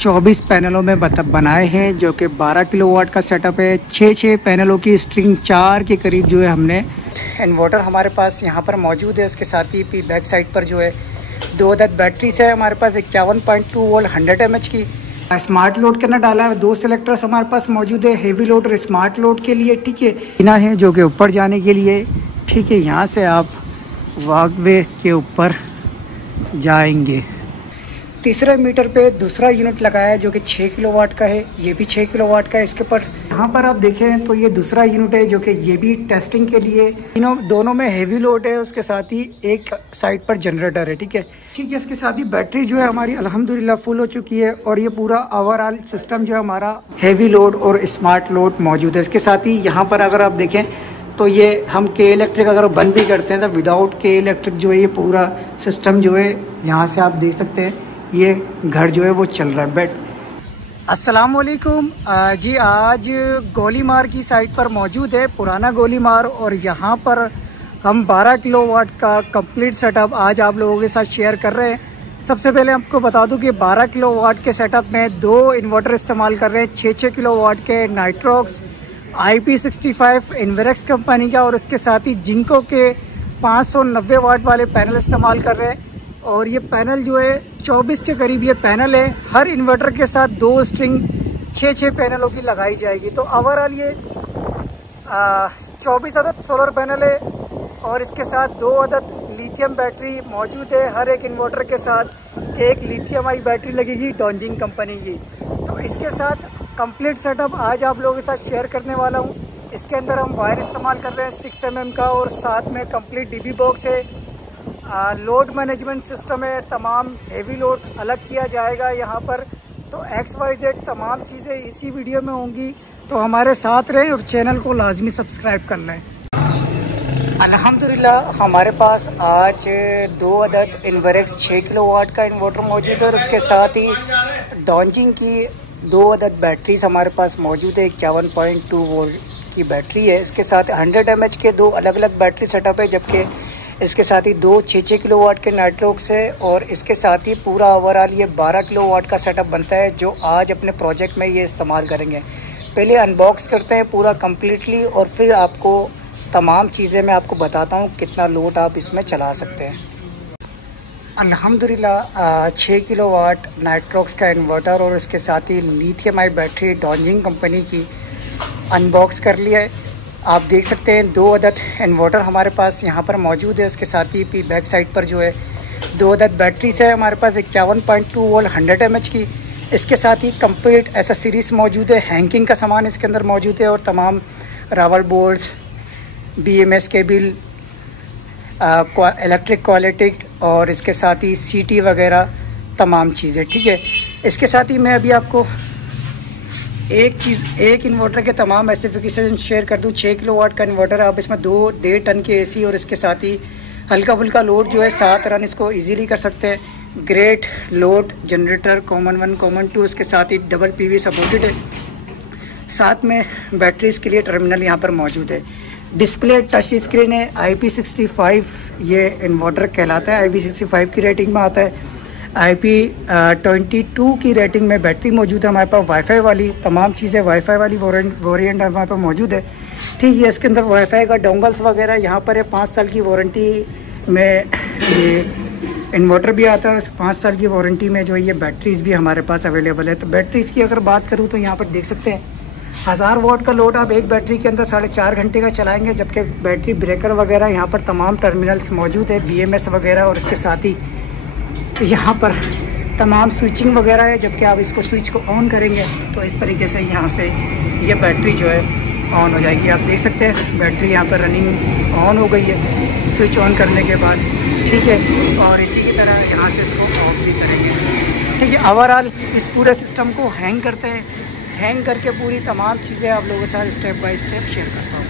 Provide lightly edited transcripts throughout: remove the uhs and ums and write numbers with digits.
24 पैनलों में बनाए हैं, जो कि 12 किलोवाट का सेटअप है। 6 पैनलों की स्ट्रिंग 4 के करीब जो है हमने इन्वर्टर हमारे पास यहाँ पर मौजूद है। उसके साथ ही बैक साइड पर जो है 2 अदद बैटरीज है हमारे पास, 51.2 वोल्ट 100 mAh की। स्मार्ट लोड के अंदर डाला है, 2 सेलेक्टर्स हमारे पास मौजूद है, हेवी लोड और स्मार्ट लोड के लिए। ठीक है, बिना है जो कि ऊपर जाने के लिए। ठीक है, यहाँ से आप वॉकवे के ऊपर जाएंगे। तीसरे मीटर पे दूसरा यूनिट लगाया है जो कि 6 किलोवाट का है, ये भी 6 किलोवाट का है। इसके ऊपर यहाँ पर आप देखें तो ये दूसरा यूनिट है जो कि ये भी टेस्टिंग के लिए। दोनों में हेवी लोड है, उसके साथ ही एक साइड पर जनरेटर है। ठीक है, इसके साथ ही बैटरी जो है हमारी अल्हम्दुलिल्लाह फुल हो चुकी है। और ये पूरा ओवरऑल सिस्टम जो है हमारा हेवी लोड और स्मार्ट लोड मौजूद है। इसके साथ ही यहाँ पर अगर आप देखें तो ये हम के इलेक्ट्रिक अगर बंद भी करते हैं तो विदाउट के इलेक्ट्रिक जो है ये पूरा सिस्टम जो है यहाँ से आप देख सकते हैं, ये घर जो है वो चल रहा है। बेट अस्सलाम वालेकुम जी, आज गोलीमार की साइट पर मौजूद है, पुराना गोलीमार। और यहाँ पर हम 12 किलोवाट का कंप्लीट सेटअप आज आप लोगों के साथ शेयर कर रहे हैं। सबसे पहले आपको बता दूं कि 12 किलोवाट के सेटअप में 2 इन्वर्टर इस्तेमाल कर रहे हैं, 6 किलोवाट के नाइट्रॉक्स IP65 इन्वेरेक्स कंपनी का, और उसके साथ ही जिंको के 590 वाट वाले पैनल इस्तेमाल कर रहे हैं। और ये पैनल जो है 24 के करीब ये पैनल है। हर इन्वर्टर के साथ 2 स्ट्रिंग 6 पैनलों की लगाई जाएगी। तो ओवरऑल ये 24 अदद सोलर पैनल है और इसके साथ 2 अदद लिथियम बैटरी मौजूद है। हर एक इन्वर्टर के साथ एक लिथियम आई बैटरी लगेगी डॉन्जिंग कंपनी की। तो इसके साथ कंप्लीट सेटअप आज आप लोगों के साथ शेयर करने वाला हूँ। इसके अंदर हम वायर इस्तेमाल कर रहे हैं 6 mm का, और साथ में कंप्लीट DB बॉक्स है। लोड मैनेजमेंट सिस्टम है, तमाम हेवी लोड अलग किया जाएगा यहाँ पर। तो XYZ तमाम चीज़ें इसी वीडियो में होंगी, तो हमारे साथ रहें और चैनल को लाजमी सब्सक्राइब कर लें। अल्हम्दुलिल्लाह हमारे पास आज 2 अदद इन्वेरेक्स 6 किलोवाट का इन्वर्टर मौजूद है, और उसके साथ ही डॉन्जिंग की 2 अदद बैटरीज हमारे पास मौजूद है। 51.2 वोल्ट की बैटरी है। इसके साथ 100 mAh के 2 अलग अलग बैटरी सेटअप है, जबकि इसके साथ ही 2 6 किलोवाट के नाइट्रॉक्स है। और इसके साथ ही पूरा ओवरऑल ये 12 किलोवाट का सेटअप बनता है, जो आज अपने प्रोजेक्ट में ये इस्तेमाल करेंगे। पहले अनबॉक्स करते हैं पूरा कम्प्लीटली, और फिर आपको तमाम चीज़ें मैं आपको बताता हूँ कितना लोड आप इसमें चला सकते हैं। अल्हम्दुलिल्लाह 6 किलोवाट नाइट्रॉक्स का इन्वर्टर और इसके साथ ही लिथियम आई बैटरी डॉन्जिंग कंपनी की अनबॉक्स कर लिया है। आप देख सकते हैं 2 अदद इन्वर्टर हमारे पास यहाँ पर मौजूद है। उसके साथ ही बैक साइड पर जो है 2 अदद बैटरीज है हमारे पास, 51.2 वोल्ट 100 mAh की। इसके साथ ही कंप्लीट एसेसरीज मौजूद है, हैंगिंग का सामान इसके अंदर मौजूद है, और तमाम Rawal boards, BMS cable, electric quality, और इसके साथ ही CT वगैरह तमाम चीज़ें। ठीक है, इसके साथ ही मैं अभी आपको एक इन्वर्टर के तमाम स्पेसिफिकेशन शेयर कर दूं। 6 किलोवाट का इन्वर्टर, आप इसमें 2 1.5 टन के AC, और इसके साथ ही हल्का फुल्का लोड जो है 7 रन इसको इजीली कर सकते हैं। Great load generator common 1 common 2, इसके साथ ही डबल PV सपोर्टेड है। साथ में बैटरीज के लिए टर्मिनल यहाँ पर मौजूद है। डिस्प्ले टच स्क्रीन है, IP65 ये इन्वर्टर कहलाता है, IP65 की रेटिंग में आता है। IP22 की रेटिंग में बैटरी मौजूद है हमारे पास। वाईफाई वाली तमाम चीज़ें, वाईफाई वाली वेरिएंट हमारे पास मौजूद है। ठीक है, इसके अंदर वाईफाई का डोंगल्स वगैरह यहाँ पर है। 5 साल की वारंटी में ये इन्वर्टर भी आता है। 5 साल की वारंटी में जो है ये बैटरीज भी हमारे पास अवेलेबल है। तो बैटरीज की अगर बात करूँ तो यहाँ पर देख सकते हैं 1000 वाट का लोड आप एक बैटरी के अंदर 4.5 घंटे का चलाएंगे, जबकि बैटरी ब्रेकर वगैरह यहाँ पर तमाम टर्मिनल्स मौजूद है, BMS वगैरह, और इसके साथ ही यहाँ पर तमाम स्विचिंग वगैरह है। जबकि आप इसको स्विच को ऑन करेंगे तो इस तरीके से यहाँ से ये बैटरी जो है ऑन हो जाएगी। आप देख सकते हैं बैटरी यहाँ पर रनिंग ऑन हो गई है स्विच ऑन करने के बाद। ठीक है, और इसी की तरह यहाँ से इसको ऑफ भी करेंगे। ठीक है, ओवरऑल इस पूरे सिस्टम को हैंग करते हैं। हैंग करके पूरी तमाम चीज़ें आप लोगों के साथ स्टेप बाय स्टेप शेयर करता हूँ।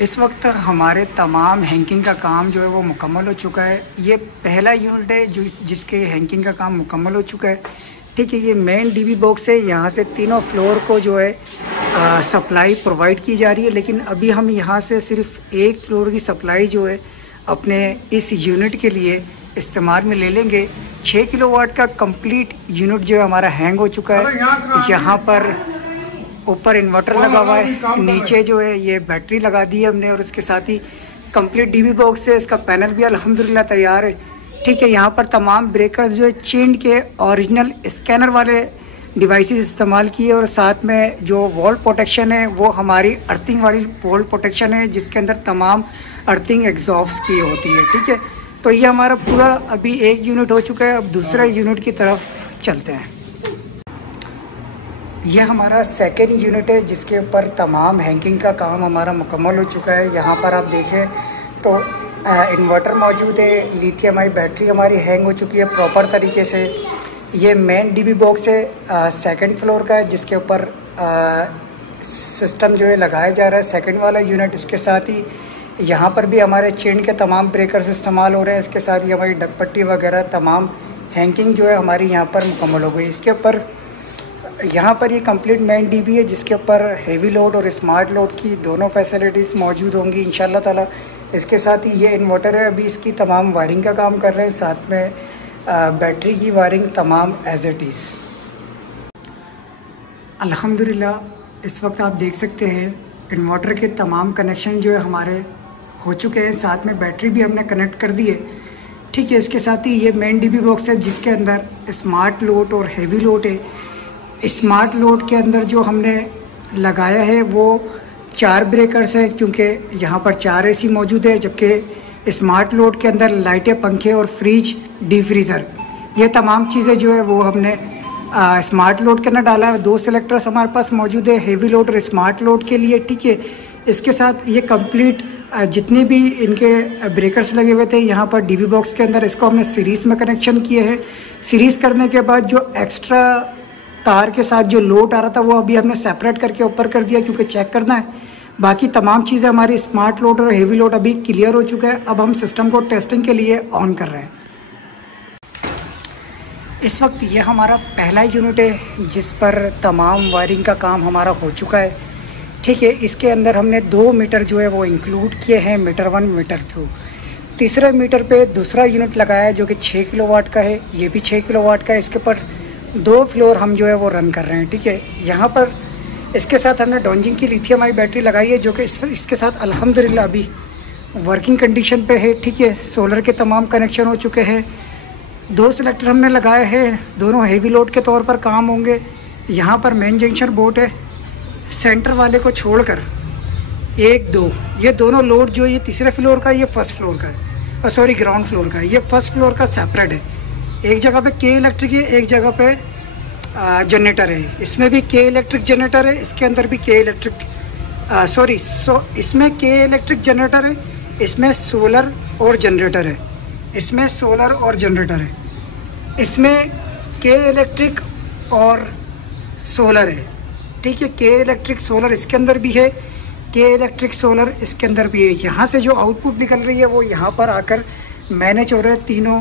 इस वक्त तक तमाम हैंगिंग का काम जो है वो मुकम्मल हो चुका है। ये पहला यूनिट है जो जिसके हैंगिंग का काम मुकम्मल हो चुका है। ठीक है, ये मेन DB बॉक्स है, यहाँ से तीनों फ्लोर को जो है सप्लाई प्रोवाइड की जा रही है। लेकिन अभी हम यहाँ से सिर्फ एक फ्लोर की सप्लाई जो है अपने इस यूनिट के लिए इस्तेमाल में ले लेंगे। 6 किलोवाट का कंप्लीट यूनिट जो है हमारा हैंग हो चुका है। यहाँ पर ऊपर इन्वर्टर लगा हुआ है, नीचे जो है ये बैटरी लगा दी है हमने, और इसके साथ ही कंप्लीट डीबी बॉक्स है। इसका पैनल भी अल्हम्दुलिल्लाह तैयार है। ठीक है, यहाँ पर तमाम ब्रेकर्स जो है चेंड के ओरिजिनल स्कैनर वाले डिवाइसेस इस्तेमाल किए, और साथ में जो वॉल प्रोटेक्शन है वो हमारी अर्थिंग वाली वॉल प्रोटेक्शन है, जिसके अंदर तमाम अर्थिंग एग्जॉस्ट की होती है। ठीक है, तो ये हमारा पूरा अभी एक यूनिट हो चुका है। अब दूसरा यूनिट की तरफ चलते हैं। यह हमारा सेकेंड यूनिट है, जिसके ऊपर तमाम हैंगिंग का काम हमारा मुकम्मल हो चुका है। यहाँ पर आप देखें तो इन्वर्टर मौजूद है, लिथियम आई बैटरी हमारी हैंग हो चुकी है प्रॉपर तरीके से। ये मेन डीबी बॉक्स है सेकंड फ्लोर का है, जिसके ऊपर सिस्टम जो है लगाया जा रहा है सेकंड वाला यूनिट। इसके साथ ही यहाँ पर भी हमारे चेन के तमाम ब्रेकर्स इस्तेमाल हो रहे हैं। इसके साथ ही हमारी डकपट्टी वगैरह तमाम हैंगिंग जो है हमारी यहाँ पर मुकम्मल हो गई। इसके ऊपर यहाँ पर ये कंप्लीट मेन डीबी है, जिसके ऊपर हेवी लोड और स्मार्ट लोड की दोनों फैसिलिटीज़ मौजूद होंगी इंशाल्लाह ताला। इसके साथ ही ये इन्वर्टर है, अभी इसकी तमाम वायरिंग का काम कर रहे हैं, साथ में बैटरी की वायरिंग तमाम एज इट इज़। अल्हम्दुलिल्लाह इस वक्त आप देख सकते हैं इन्वर्टर के तमाम कनेक्शन जो है हमारे हो चुके हैं, साथ में बैटरी भी हमने कनेक्ट कर दी है। ठीक है, इसके साथ ही ये मेन डीबी बॉक्स है, जिसके अंदर स्मार्ट लोड और हेवी लोड है। स्मार्ट लोड के अंदर जो हमने लगाया है वो 4 ब्रेकर्स हैं, क्योंकि यहाँ पर 4 AC मौजूद है, जबकि स्मार्ट लोड के अंदर लाइटें, पंखे और फ्रिज, डीप फ्रीज़र, ये तमाम चीज़ें जो है वो हमने स्मार्ट लोड के अंदर डाला है। 2 सेलेक्टर्स हमारे पास मौजूद है हेवी लोड और स्मार्ट लोड के लिए। ठीक है, इसके साथ ये कंप्लीट जितने भी इनके ब्रेकर्स लगे हुए थे यहाँ पर डीबी बॉक्स के अंदर, इसको हमने सीरीज़ में कनेक्शन किए हैं। सीरीज़ करने के बाद जो एक्स्ट्रा तार के साथ जो लोड आ रहा था वो अभी हमने सेपरेट करके ऊपर कर दिया, क्योंकि चेक करना है। बाकी तमाम चीज़ें हमारी स्मार्ट लोड और हेवी लोड अभी क्लियर हो चुका है। अब हम सिस्टम को टेस्टिंग के लिए ऑन कर रहे हैं। इस वक्त ये हमारा पहला यूनिट है, जिस पर तमाम वायरिंग का काम हमारा हो चुका है। ठीक है, इसके अंदर हमने 2 मीटर जो है वो इंक्लूड किए हैं, मीटर 1 मीटर 2। तीसरे मीटर पे दूसरा यूनिट लगाया है जो कि 6 किलोवाट का है, ये भी 6 किलोवाट का है। इसके ऊपर 2 फ्लोर हम जो है वो रन कर रहे हैं। ठीक है, यहाँ पर इसके साथ हमने डोंजिंग की लिथियम आई बैटरी लगाई है, जो कि इसके साथ अल्हम्दुलिल्लाह अभी वर्किंग कंडीशन पे है। ठीक है, सोलर के तमाम कनेक्शन हो चुके हैं। 2 सिलेक्टर हमने लगाए हैं, दोनों हेवी लोड के तौर पर काम होंगे। यहाँ पर मेन जंक्शन बोर्ड है, सेंटर वाले को छोड़कर 1 2 ये दोनों लोड जो ये तीसरे फ्लोर का, ये फर्स्ट फ्लोर का है, सॉरी ग्राउंड फ्लोर का है। ये फर्स्ट फ्लोर का सेपरेट है, एक जगह पे के इलेक्ट्रिक है, एक जगह पे जनरेटर है। इसमें भी के इलेक्ट्रिक जनरेटर है, इसके अंदर भी के इलेक्ट्रिक इसमें के इलेक्ट्रिक जनरेटर है, इसमें सोलर और जनरेटर है, इसमें सोलर और जनरेटर है, इसमें के इलेक्ट्रिक और सोलर है। ठीक है, के इलेक्ट्रिक सोलर इसके अंदर भी है, के इलेक्ट्रिक सोलर इसके अंदर भी है। यहाँ से जो आउटपुट निकल रही है वो यहाँ पर आकर मैनेज हो रहे हैं तीनों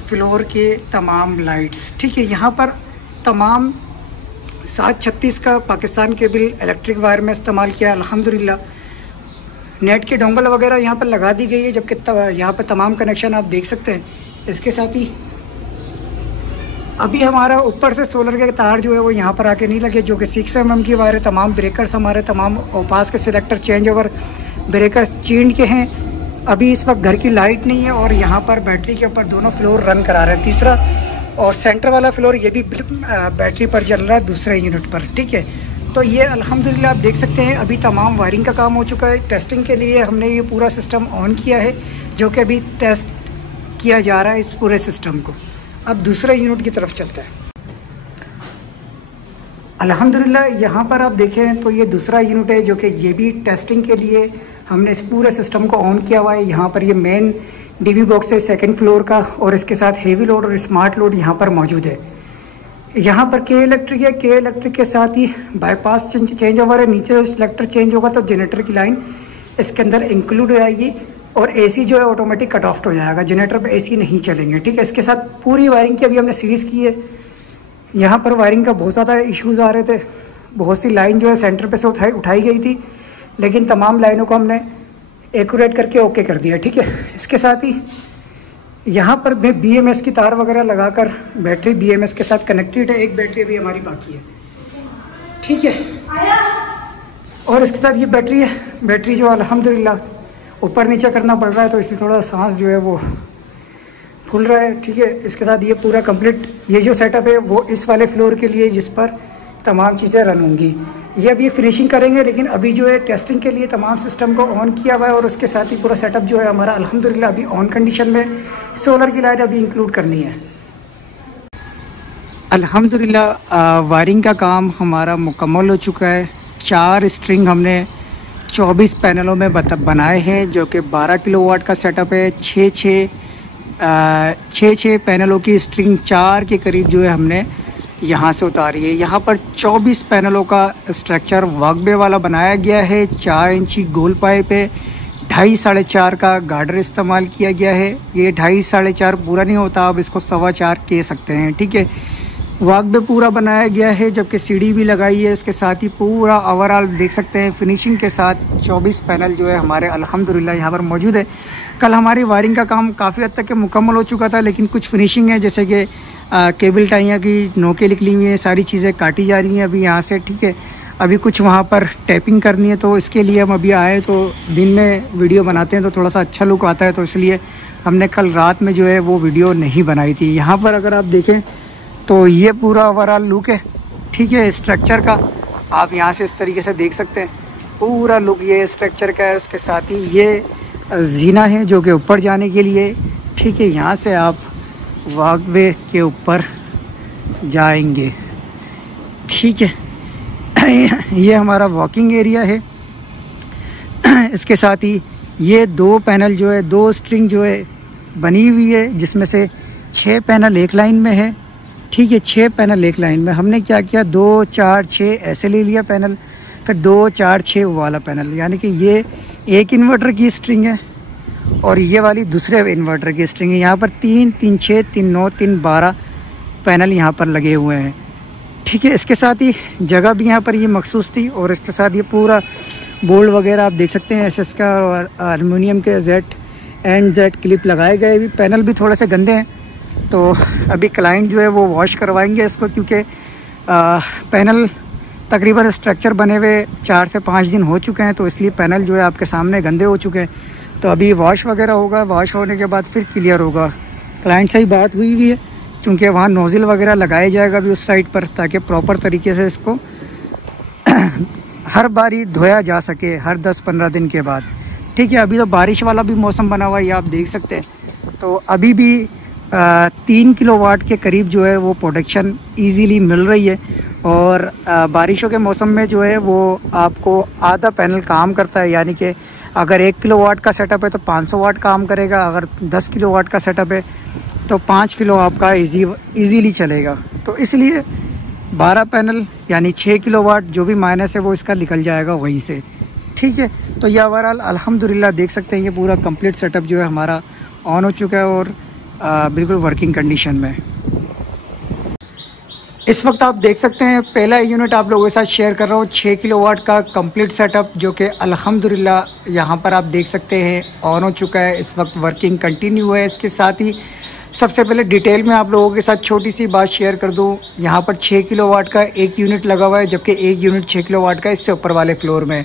फ्लोर के तमाम लाइट्स। ठीक है, यहाँ पर तमाम 736 का पाकिस्तान केबल इलेक्ट्रिक वायर में इस्तेमाल किया। अल्हम्दुलिल्लाह नेट के डोंगल वगैरह यहाँ पर लगा दी गई है, जबकि यहाँ पर तमाम कनेक्शन आप देख सकते हैं। इसके साथ ही अभी हमारा ऊपर से सोलर के तार जो है वो यहाँ पर आके नहीं लगे, जो कि 6 mm की वायर है। तमाम ब्रेकर्स हमारे तमाम ओपास के selector change over breakers change के हैं। अभी इस वक्त घर की लाइट नहीं है, और यहाँ पर बैटरी के ऊपर दोनों फ्लोर रन करा रहे हैं, तीसरा और सेंटर वाला फ्लोर ये भी बैटरी पर चल रहा है दूसरे यूनिट पर। ठीक है, तो ये अल्हम्दुलिल्लाह आप देख सकते हैं अभी तमाम वायरिंग का काम हो चुका है। टेस्टिंग के लिए हमने ये पूरा सिस्टम ऑन किया है, जो कि अभी टेस्ट किया जा रहा है इस पूरे सिस्टम को। अब दूसरे यूनिट की तरफ चलते हैं। अल्हम्दुलिल्लाह यहाँ पर आप देखें तो ये दूसरा यूनिट है, जो कि ये भी टेस्टिंग के लिए हमने इस पूरे सिस्टम को ऑन किया हुआ है। यहाँ पर ये मेन डीबी बॉक्स है सेकंड फ्लोर का, और इसके साथ हेवी लोड और स्मार्ट लोड यहाँ पर मौजूद है। यहाँ पर के इलेक्ट्रिक है, के इलेक्ट्रिक के साथ ही बाईपास चेंज ओवर है। नीचे सिलेक्टर चेंज होगा तो जनरेटर की लाइन इसके अंदर इंक्लूड हो जाएगी, और एसी जो है ऑटोमेटिक कट ऑफ हो जाएगा, जनरेटर पे एसी नहीं चलेंगे। ठीक है, इसके साथ पूरी वायरिंग की अभी हमने सीरीज की है। यहाँ पर वायरिंग का बहुत ज़्यादा इश्यूज आ रहे थे, बहुत सी लाइन जो है सेंटर पे से उठाई गई थी, लेकिन तमाम लाइनों को हमने एक्यूरेट करके ओके कर दिया। ठीक है, इसके साथ ही यहाँ पर मैं BMS की तार वगैरह लगाकर बैटरी BMS के साथ कनेक्टेड है। एक बैटरी अभी हमारी बाकी है, ठीक है। और इसके साथ ये बैटरी है, बैटरी जो अल्हम्दुलिल्लाह ऊपर नीचे करना पड़ रहा है तो इसलिए थोड़ा सांस जो है वो फूल रहा है, ठीक है। इसके साथ ये पूरा कंप्लीट ये जो सेटअप है वो इस वाले फ्लोर के लिए जिस पर तमाम चीज़ें रन होंगी। ये अभी फिनिशिंग करेंगे, लेकिन अभी जो है टेस्टिंग के लिए तमाम सिस्टम को ऑन किया हुआ है और उसके साथ ही पूरा सेटअप जो है हमारा अल्हम्दुलिल्लाह अभी ऑन कंडीशन में। सोलर की लाइट अभी इंक्लूड करनी है। अल्हम्दुलिल्लाह वायरिंग का काम हमारा मुकम्मल हो चुका है। 4 स्ट्रिंग हमने 24 पैनलों में बनाए हैं, जो कि 12 किलोवाट का सेटअप है। 6 पैनलों की स्ट्रिंग 4 के करीब जो है हमने यहाँ से उतारी है। यहाँ पर 24 पैनलों का स्ट्रक्चर वॉकवे वाला बनाया गया है। 4 इंची गोल पाइप है, 2.5 साढ़े 4 का गार्डर इस्तेमाल किया गया है। ये 2.5 साढ़े 4 पूरा नहीं होता, आप इसको 4.25 कह सकते हैं, ठीक है। वॉकवे पूरा बनाया गया है, जबकि सीढ़ी भी लगाई है। इसके साथ ही पूरा ओवरऑल देख सकते हैं फिनिशिंग के साथ 24 पैनल जो है हमारे अल्हम्दुलिल्लाह यहाँ पर मौजूद है। कल हमारी वायरिंग का काम काफ़ी हद तक के मुकम्मल हो चुका था, लेकिन कुछ फिनिशिंग है, जैसे कि केबल टाइयाँ की नोकें निकली हुई हैं, सारी चीज़ें काटी जा रही हैं अभी यहाँ से, ठीक है। अभी कुछ वहाँ पर टैपिंग करनी है, तो इसके लिए हम अभी आए, तो दिन में वीडियो बनाते हैं तो थोड़ा सा अच्छा लुक आता है, तो इसलिए हमने कल रात में जो है वो वीडियो नहीं बनाई थी। यहाँ पर अगर आप देखें तो ये पूरा ओवरऑल लुक है, ठीक है, स्ट्रक्चर का। आप यहाँ से इस तरीके से देख सकते हैं पूरा लुक ये स्ट्रक्चर का है। उसके साथ ही ये जीना है जो कि ऊपर जाने के लिए, ठीक है। यहाँ से आप वॉकवे के ऊपर जाएंगे, ठीक है। ये हमारा वॉकिंग एरिया है। इसके साथ ही ये 2 पैनल जो है, 2 स्ट्रिंग जो है बनी हुई है, जिसमें से 6 पैनल एक लाइन में है, ठीक है। 6 पैनल एक लाइन में। हमने क्या किया, 2 4 6 ऐसे ले लिया पैनल, फिर 2 4 6 वाला पैनल, यानी कि ये एक इन्वर्टर की स्ट्रिंग है और ये वाली दूसरे इन्वर्टर की स्ट्रिंग है। यहाँ पर 3 3 6 3 9 3 12 पैनल यहाँ पर लगे हुए हैं, ठीक है। इसके साथ ही जगह भी यहाँ पर ये मखसूस थी, और इसके साथ ये पूरा बोल्ट वगैरह आप देख सकते हैं SS का, और एल्युमिनियम के Z क्लिप लगाए गए। भी पैनल भी थोड़े से गंदे हैं, तो अभी क्लाइंट जो है वो वॉश करवाएंगे इसको, क्योंकि पैनल तकरीबन स्ट्रक्चर बने हुए 4 से 5 दिन हो चुके हैं, तो इसलिए पैनल जो है आपके सामने गंदे हो चुके हैं। तो अभी वॉश वगैरह होगा, वॉश होने के बाद फिर क्लियर होगा। क्लाइंट से ही बात हुई हुई है, क्योंकि वहाँ नोज़िल वगैरह लगाया जाएगा अभी उस साइड पर, ताकि प्रॉपर तरीके से इसको हर बारी धोया जा सके हर 10-15 दिन के बाद, ठीक है। अभी तो बारिश वाला भी मौसम बना हुआ है, ये आप देख सकते हैं। तो अभी भी 3 किलोवाट के करीब जो है वो प्रोडक्शन ईजीली मिल रही है, और बारिशों के मौसम में जो है वो आपको आधा पैनल काम करता है, यानी कि अगर 1 किलोवाट का सेटअप है तो 500 वाट काम करेगा, अगर 10 किलोवाट का सेटअप है तो 5 किलो आपका ईजीली चलेगा। तो इसलिए 12 पैनल यानी 6 किलोवाट जो भी माइनस है वो इसका निकल जाएगा वहीं से, ठीक है। तो ये ओवरऑल अल्हम्दुलिल्लाह देख सकते हैं, ये पूरा कंप्लीट सेटअप जो है हमारा ऑन हो चुका है और बिल्कुल वर्किंग कंडीशन में। इस वक्त आप देख सकते हैं पहला यूनिट आप लोगों के साथ शेयर कर रहा हूँ, 6 किलोवाट का कंप्लीट सेटअप, जो कि अल्हम्दुलिल्लाह यहाँ पर आप देख सकते हैं ऑन हो चुका है। इस वक्त वर्किंग कंटिन्यू है। इसके साथ ही सबसे पहले डिटेल में आप लोगों के साथ छोटी सी बात शेयर कर दूँ। यहाँ पर 6 किलोवाट का एक यूनिट लगा हुआ है, जबकि एक यूनिट 6 किलोवाट का इससे ऊपर वाले फ्लोर में।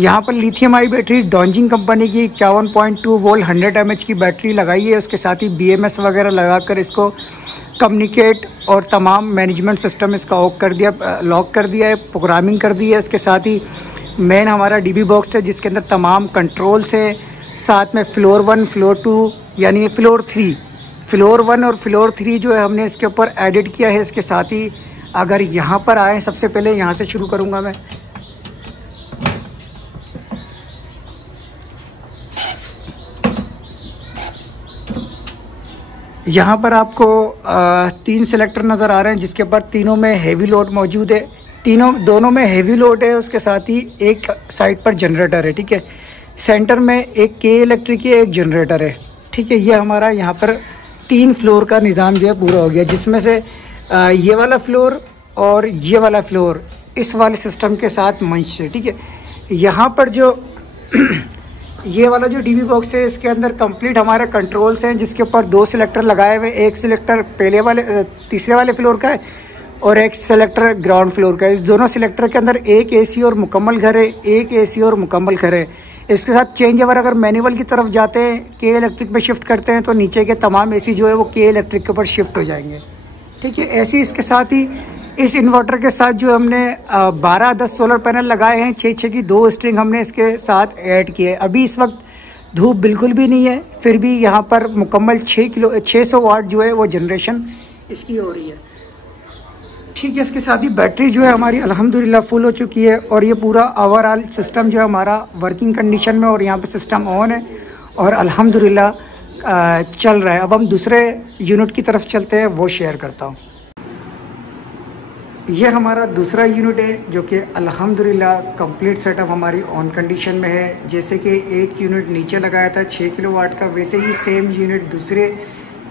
यहाँ पर लिथियम आई बैटरी डॉन्जिंग कंपनी की 51.2 वोल्ट 100 mAh की बैटरी लगाई है। उसके साथ ही BMS वगैरह लगाकर इसको कम्युनिकेट और तमाम मैनेजमेंट सिस्टम इसका लॉक कर दिया है, प्रोग्रामिंग कर दी है। इसके साथ ही मेन हमारा DB बॉक्स है, जिसके अंदर तमाम कंट्रोल्स हैं। साथ में फ्लोर 1 फ्लोर 2 यानी फ्लोर 3 फ्लोर 1 और फ्लोर 3 जो है हमने इसके ऊपर एडिट किया है। इसके साथ ही अगर यहाँ पर आए, सबसे पहले यहाँ से शुरू करूँगा मैं। यहाँ पर आपको 3 सिलेक्टर नज़र आ रहे हैं, जिसके ऊपर तीनों में हेवी लोड मौजूद है। दोनों में हेवी लोड है। उसके साथ ही एक साइड पर जनरेटर है, ठीक है। सेंटर में एक K इलेक्ट्रिक है, एक जनरेटर है, ठीक है। ये हमारा यहाँ पर 3 फ्लोर का निज़ाम जो है पूरा हो गया, जिसमें से ये वाला फ्लोर और ये वाला फ्लोर इस वाले सिस्टम के साथ मंच है, ठीक है। यहाँ पर जो ये वाला जो डीबी बॉक्स है इसके अंदर कंप्लीट हमारे कंट्रोल्स हैं, जिसके ऊपर 2 सिलेक्टर लगाए हुए। एक सिलेक्टर तीसरे वाले फ्लोर का है और एक सिलेक्टर ग्राउंड फ्लोर का है। इस दोनों सिलेक्टर के अंदर एक एसी और मुकम्मल घर है, एक एसी और मुकम्मल घर है। इसके साथ चेंज ओवर अगर मैनुअल की तरफ जाते हैं, के इलेक्ट्रिक पे शिफ्ट करते हैं, तो नीचे के तमाम एसी जो है वो के इलेक्ट्रिक के ऊपर शिफ्ट हो जाएंगे। ठीक है, ऐसे ही इसके साथ ही इस इन्वर्टर के साथ जो हमने 12-10 सोलर पैनल लगाए हैं, 6-6 की 2 स्ट्रिंग हमने इसके साथ ऐड की है। अभी इस वक्त धूप बिल्कुल भी नहीं है, फिर भी यहाँ पर मुकम्मल 600 वाट जो है वो जनरेशन इसकी हो रही है। ठीक है, इसके साथ ही बैटरी जो है हमारी अल्हम्दुलिल्लाह फुल हो चुकी है और ये पूरा ओवरऑल सिस्टम जो है हमारा वर्किंग कंडीशन में और यहाँ पे सिस्टम ऑन है और अल्हम्दुलिल्लाह चल रहा है। अब हम दूसरे यूनिट की तरफ चलते हैं, वो शेयर करता हूँ। ये हमारा दूसरा यूनिट है जो कि अल्हम्दुलिल्लाह कंप्लीट सेटअप हमारी ऑन कंडीशन में है। जैसे कि एक यूनिट नीचे लगाया था 6 किलोवाट का, वैसे ही सेम यूनिट दूसरे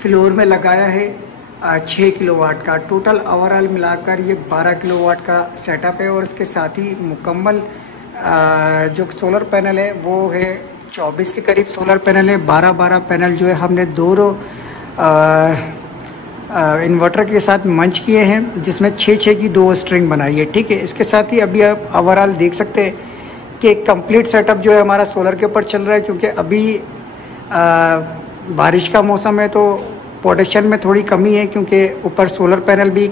फ्लोर में लगाया है 6 किलोवाट का। टोटल ओवरऑल मिलाकर ये 12 किलोवाट का सेटअप है और इसके साथ ही मुकम्मल जो सोलर पैनल है वो है 24 के करीब सोलर पैनल है। 12-12 पैनल जो है हमने दोनों इन्वर्टर के साथ मंच किए हैं, जिसमें 6-6 की 2 स्ट्रिंग बनाई है। ठीक है, इसके साथ ही अभी आप ओवरऑल देख सकते हैं कि कंप्लीट सेटअप जो है हमारा सोलर के ऊपर चल रहा है, क्योंकि अभी बारिश का मौसम है तो प्रोडक्शन में थोड़ी कमी है, क्योंकि ऊपर सोलर पैनल भी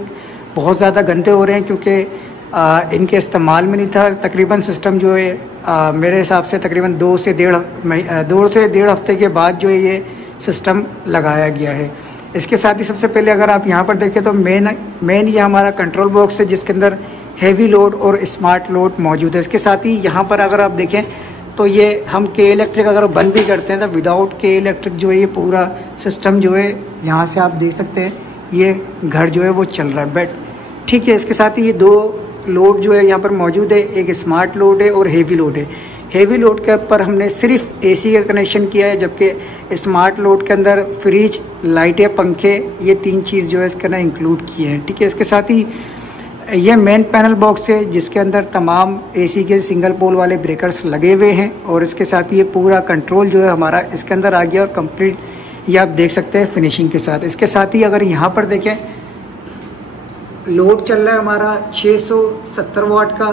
बहुत ज़्यादा गंदे हो रहे हैं, क्योंकि इनके इस्तेमाल में नहीं था। तकरीबन सिस्टम जो है मेरे हिसाब से तकरीबन 2 से डेढ़ हफ्ते के बाद जो है ये सिस्टम लगाया गया है। इसके साथ ही सबसे पहले अगर आप यहाँ पर देखें तो मेन ये हमारा कंट्रोल बॉक्स है, जिसके अंदर हैवी लोड और स्मार्ट लोड मौजूद है। इसके साथ ही यहाँ पर अगर आप देखें तो ये हम के इलेक्ट्रिक अगर बंद भी करते हैं तो विदाउट के इलेक्ट्रिक जो है ये पूरा सिस्टम जो है यहाँ से आप देख सकते हैं ये घर जो है वो चल रहा है बेड। ठीक है, इसके साथ ही ये 2 लोड जो है यहाँ पर मौजूद है, एक स्मार्ट लोड है और हेवी लोड है। हेवी लोड के ऊपर हमने सिर्फ एसी का कनेक्शन किया है, जबकि स्मार्ट लोड के अंदर फ्रिज, लाइटें, पंखे, ये 3 चीज़ जो है इसके अंदर इंक्लूड किए हैं। ठीक है, इसके साथ ही ये मेन पैनल बॉक्स है जिसके अंदर तमाम एसी के सिंगल पोल वाले ब्रेकर्स लगे हुए हैं और इसके साथ ये पूरा कंट्रोल जो है हमारा इसके अंदर आ गया और कंप्लीट ये आप देख सकते हैं फिनिशिंग के साथ। इसके साथ ही अगर यहाँ पर देखें लोड चल रहा है हमारा 670 वाट का,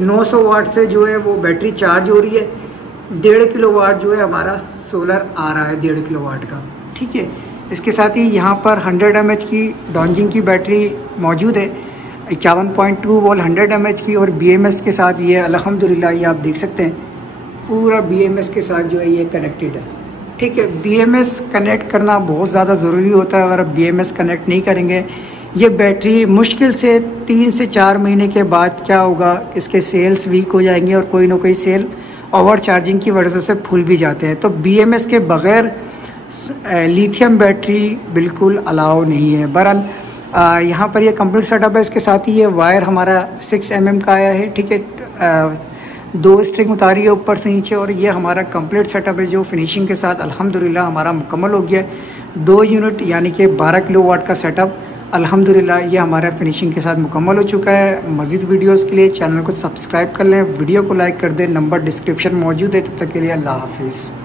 900 वाट से जो है वो बैटरी चार्ज हो रही है। 1.5 किलोवाट जो है हमारा सोलर आ रहा है 1.5 किलोवाट का। ठीक है, इसके साथ ही यहाँ पर 100 mAh की डॉन्जिंग की बैटरी मौजूद है, 51.2 वोल्ट 100 mAh की, और BMS के साथ ये अल्हम्दुलिल्लाह ये आप देख सकते हैं पूरा BMS के साथ जो है ये कनेक्टेड है। ठीक है, BMS कनेक्ट करना बहुत ज़्यादा ज़रूरी होता है। अगर आप BMS कनेक्ट नहीं करेंगे ये बैटरी मुश्किल से 3 से 4 महीने के बाद क्या होगा, इसके सेल्स वीक हो जाएंगे और कोई ना कोई सेल ओवर चार्जिंग की वजह से फूल भी जाते हैं। तो BMS के बगैर लिथियम बैटरी बिल्कुल अलाउ नहीं है। बहरहाल यहाँ पर ये कंप्लीट सेटअप है। इसके साथ ही ये वायर हमारा 6 mm का आया है। ठीक है, 2 स्ट्रिंग उतारी है ऊपर से नीचे और ये हमारा कंप्लीट सेटअप है जो फिनिशिंग के साथ अल्हम्दुलिल्लाह हमारा मुकम्मल हो गया। 2 यूनिट यानी कि 12 किलोवाट का सेटअप अल्हम्दुलिल्लाह ये हमारा फिनिशिंग के साथ मुकम्मल हो चुका है। मज़ीद वीडियोस के लिए चैनल को सब्सक्राइब कर लें, वीडियो को लाइक कर दें, नंबर डिस्क्रिप्शन मौजूद है। तब तक के लिए अल्लाह हाफिज़।